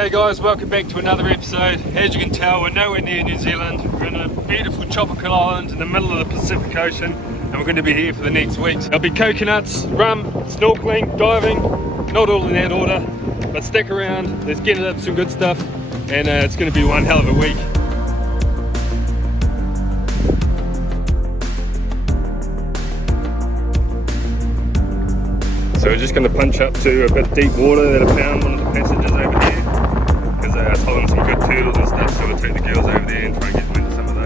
G'day guys, welcome back to another episode. As you can tell, we're nowhere near New Zealand. We're in a beautiful tropical island in the middle of the Pacific Ocean, and we're going to be here for the next week. There'll be coconuts, rum, snorkelling, diving, not all in that order, but stick around, let's get up some good stuff, and it's going to be one hell of a week. So we're just going to punch up to a bit deep water that I found one of the passages over here, because I told them some good turtles and stuff, so we'll take the girls over there and try and get them into some of those.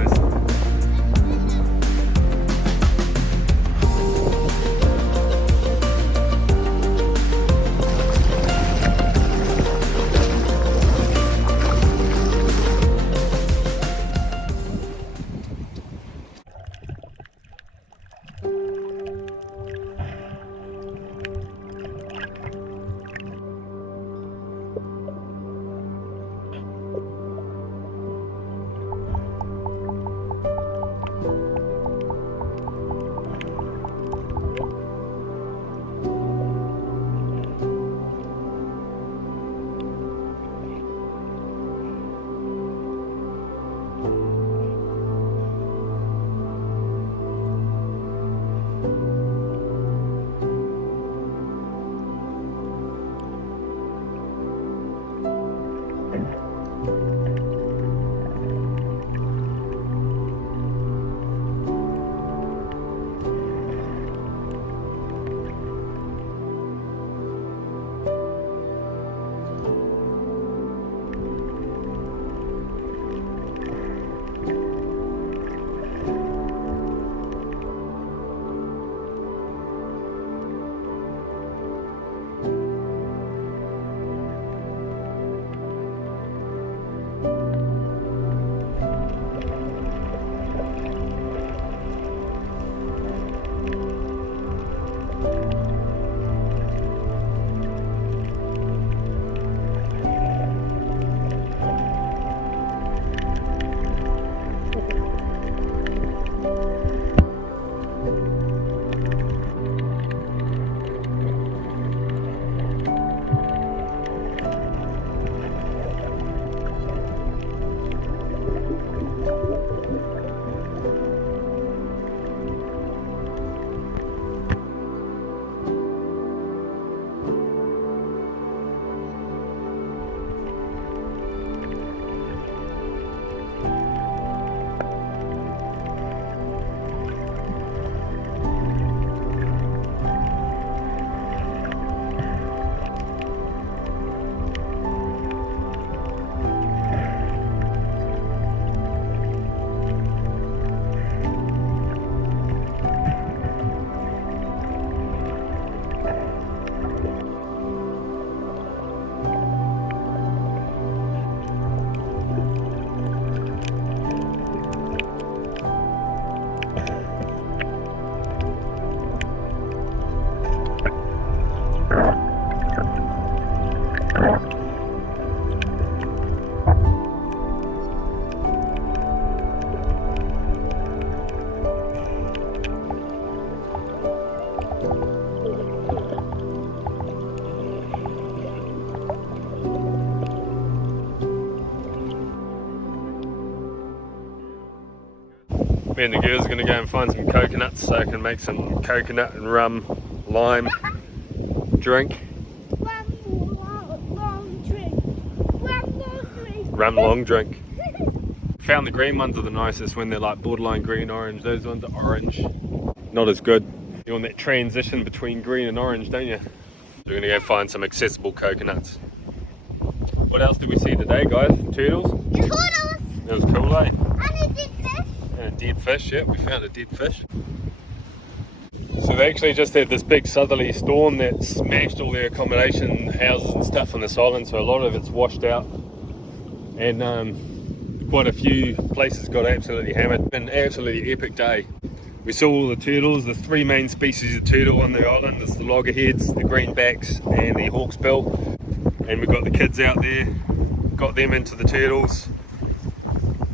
Me and the girls are going to go and find some coconuts so I can make some coconut and rum lime drink. Rum long drink. Found the green ones are the nicest when they're like borderline green orange. Those ones are orange, not as good. You want that transition between green and orange, don't you? So we're going to go find some accessible coconuts. What else did we see today, guys? Turtles? Turtles! It was cool, eh? And a dead fish. And a dead fish, yeah, we found a dead fish. So they actually just had this big southerly storm that smashed all their accommodation houses and stuff on this island, so a lot of it's washed out. And quite a few places got absolutely hammered. An absolutely epic day. We saw all the turtles, the three main species of turtle on the island. There's the loggerheads, the greenbacks and the hawksbill. And we got the kids out there, got them into the turtles.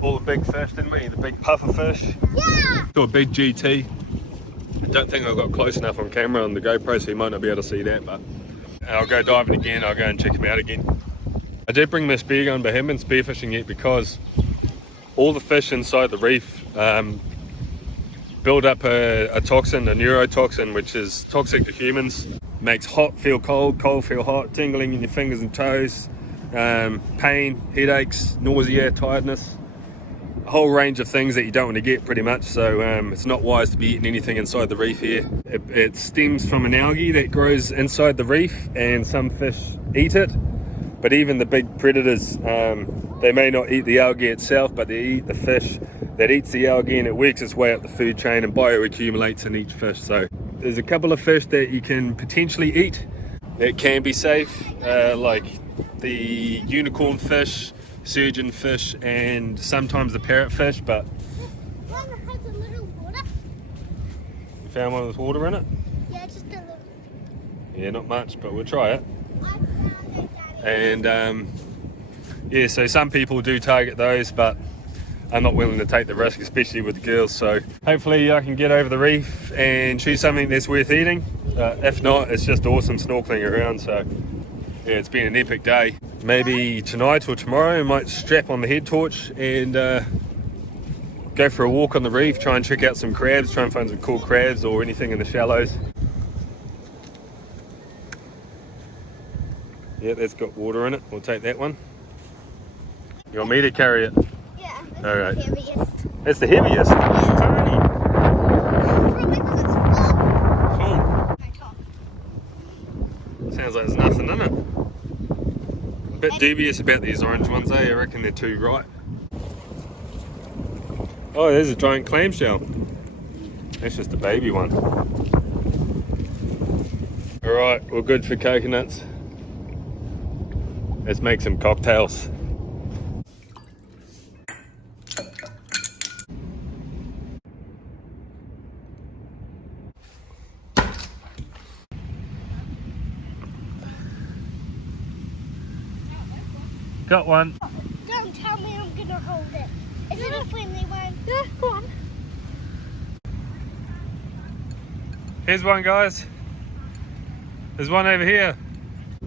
All the big fish, didn't we? The big puffer fish. Yeah! Saw a big GT. I don't think I got close enough on camera on the GoPro, so you might not be able to see that, but I'll go diving again, I'll go and check him out again. I did bring my spear gun, but I haven't been spearfishing yet because all the fish inside the reef build up a toxin, a neurotoxin, which is toxic to humans. Makes hot feel cold, cold feel hot, tingling in your fingers and toes, pain, headaches, nausea, tiredness, a whole range of things that you don't want to get pretty much. So it's not wise to be eating anything inside the reef here. It stems from an algae that grows inside the reef, and some fish eat it. But even the big predators, they may not eat the algae itself, but they eat the fish that eats the algae, and it works its way up the food chain and bioaccumulates in each fish. So there's a couple of fish that you can potentially eat that can be safe, like the unicorn fish, surgeon fish, and sometimes the parrotfish. But One has a little water. you found one with water in it? Yeah, just a little. Yeah, not much, but we'll try it. I found it, Daddy. And yeah, so some people do target those, but I'm not willing to take the risk, especially with the girls. So hopefully I can get over the reef and choose something that's worth eating. If not, it's just awesome snorkeling around. So yeah, it's been an epic day. Maybe tonight or tomorrow I might strap on the head torch and go for a walk on the reef, try and check out some crabs, try and find some cool crabs or anything in the shallows. Yeah, that's got water in it. We'll take that one. You want me to carry it? Yeah, that's All right. the heaviest. It's the heaviest. It's tiny. Probably because it's full. Full. My top. Sounds like there's nothing in it. A bit dubious about these orange ones, eh? I reckon they're too ripe. Oh, there's a giant clamshell. That's just a baby one. Alright, we're good for coconuts. Let's make some cocktails. Got one. Don't tell me I'm gonna hold it. Is it a friendly one? Yeah, go on. Here's one, guys. There's one over here.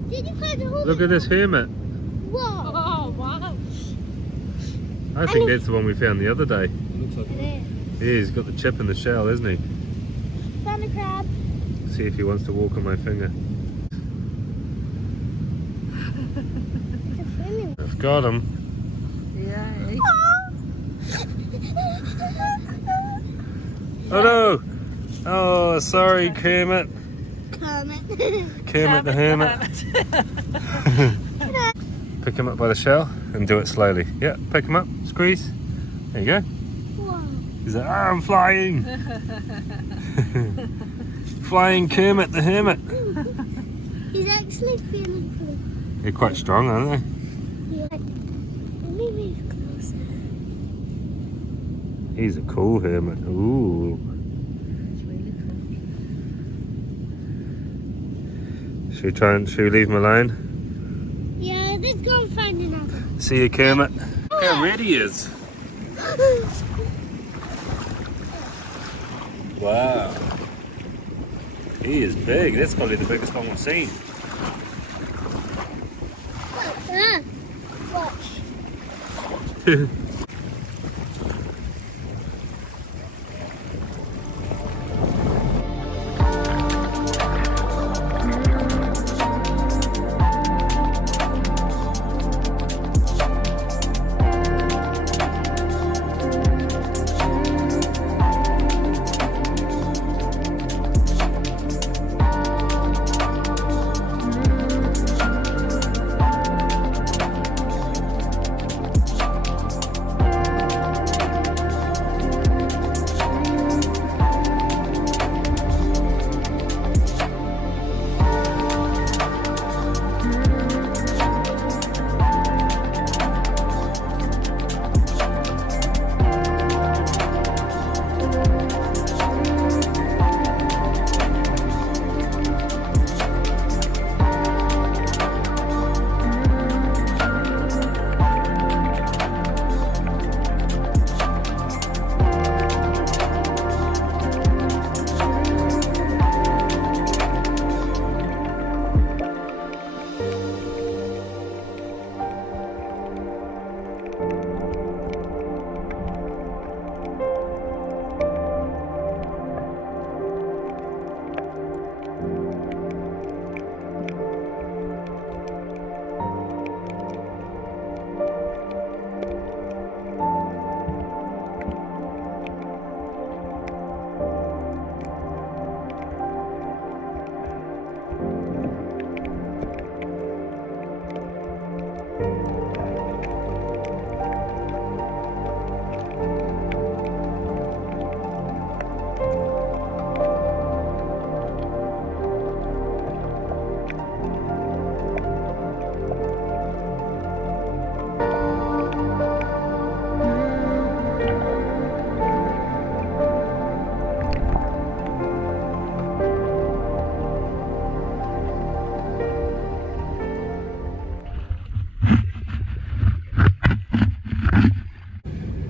Did you find a hold Look at this hermit. Whoa. Oh, wow. I think that's the one we found the other day. It is. Yeah, he's got the chip in the shell, hasn't he? Found a crab. See if he wants to walk on my finger. It's a friendly one. I've got him. Yay. Oh no! Oh, sorry, Kermit. Kermit. Kermit the hermit. Pick him up by the shell and do it slowly. Yeah, pick him up, squeeze. There you go. Whoa. He's like, I'm flying. Flying Kermit the hermit. He's actually feeling pretty. They're quite strong, aren't they? Yeah. Let me move closer. He's a cool hermit. Ooh. It's really cool. Should we leave him alone? Yeah, let's go and find another. See you, Kermit. Look how red he is. Wow. He is big. That's probably the biggest one we've seen. Ah, watch.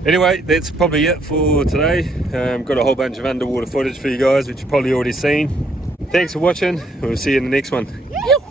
Anyway, that's probably it for today. Got a whole bunch of underwater footage for you guys, which you've probably already seen. Thanks for watching. We'll see you in the next one. Yes.